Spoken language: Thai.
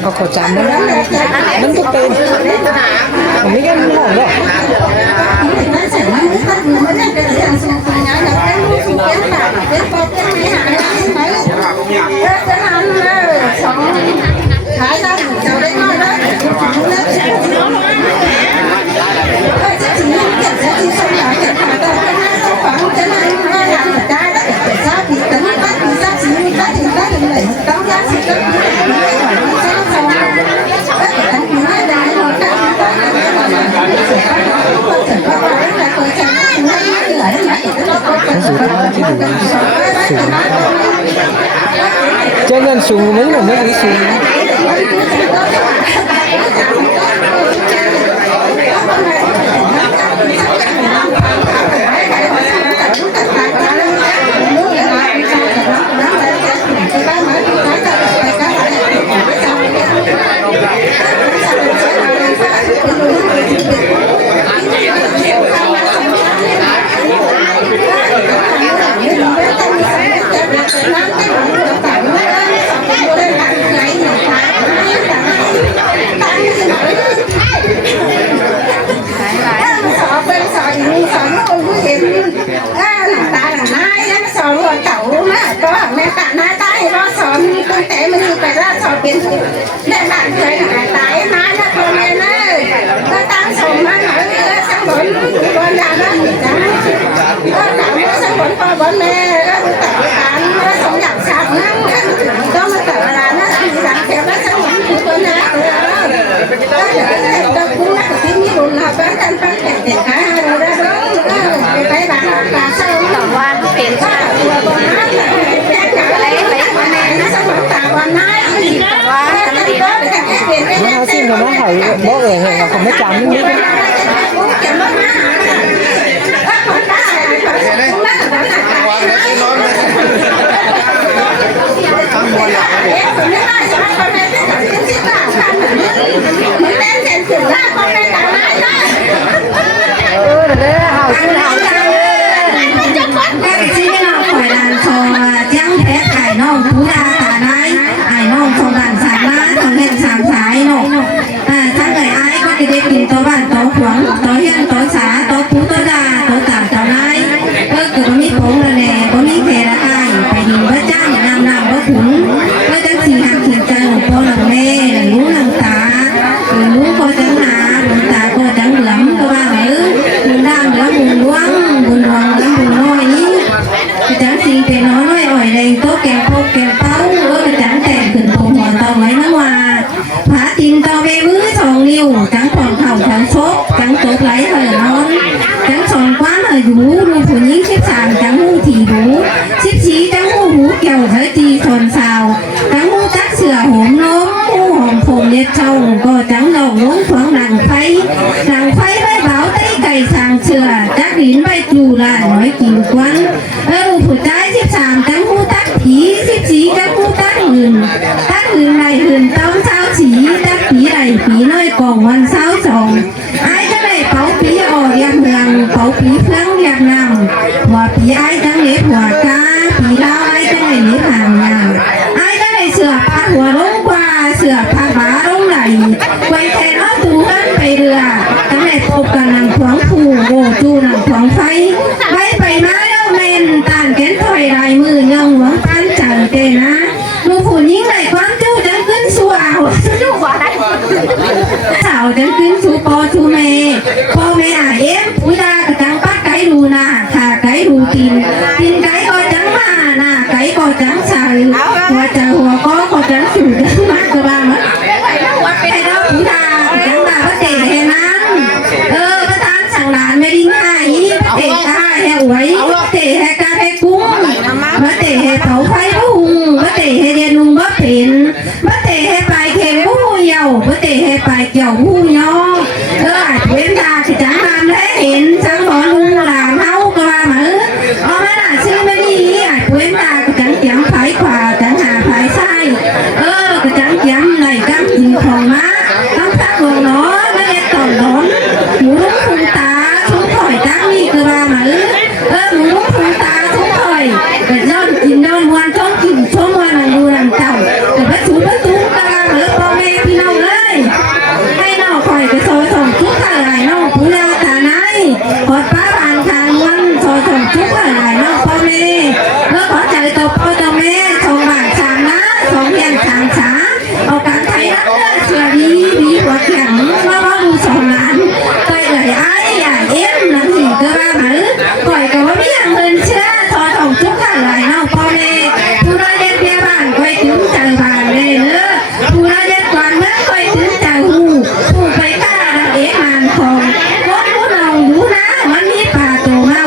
เอาขอจำมันมันก็เป็นผมไม่กันหมองหรอกcho nên sùng mấy là mấy cái sùngเป็นแม่บ้านเคยหายตายมาแล้วคนนี้เลยก็ตั้งส่งมาหน่อยสังผลบนดานะจ้าก็ตั้งสังผลพอบนแม่ก็ตัดการมาส่งอย่างสักนั่งก็มาตัดเวลานะหลังเสร็จแล้วสังผลคือบนนะก็เดี๋ยวก็คุ้มนะที่มีบุญเราก็ตั้งตั้งแต่เด็กค่ะเราได้ร้องไปบ้านตาเศร้าต่อวันเป็นข้าวตัวบนนั้นแค่ไหนมาแม่นะสังผลตาวันนั้นnó xin rồi nó hỏi bố ở mà không biết chấm như thếก็จังเราลุ้งฝังหนังไฟไว้เบาไต้ไก่สางเสือจักหินไว้จูลานน้อยกินควันลูกผู้ชาย13จังหูตักผี14จังหูตักอื่นใดอื่นต้องเช้าสีตักผีใดผีน้อยกองวันเช้าสองไอ้จะได้เผาผีอ่อนยำเมืองเผาผีเพื่องยำนำหัวผีไอ้จังเล็บหัวกาผีเล่าไอ้จังเล็บห่างยางไอ้จะได้เสือผ้าหัวล้มกว่าเสือผ้าบ้าล้มไหลไว้แทนอ้อตูกันไปเรือจังได้พบกันหนังขวางผู้โบจูหนังขวางไฟไว้ไปมาแล้วเมนต่างแขนถอยลายมือยังหวังปั้นจังเตนะลูกผู้หญิงไหนความจู้จังขึ้นสู่อ่าวจู้ว่าได้สาวจังขึ้นสู่ชูเมพ่อแม่อาเอ็มผู้ดากระจังปัดไก่ดูนาขาไก่ดูกินไก่ก็จังมาหน้าไก่ก็จังใส่หัวจะหัวก็จังสูดจังมากกว่ามั้งไอ้เราผู้ดากระจังมาพระเตะเฮนั้นพระทานสั่งหลานไม่ได้ง่ายพระเตะได้แห่หวยพระเตะแห่กาแห่กุ้งพระเตะแห่เผาไฟพุ่งพระเตะแห่เรียนลุงพระเป็นพระเตะแห่ปลายเข็มผู้เยาพระเตะแห่ปลายเกี่ยวผู้ยอเว้นตาที่จังทำเลย ของรถรู้นองรู้นะมันมีป่าโตเมา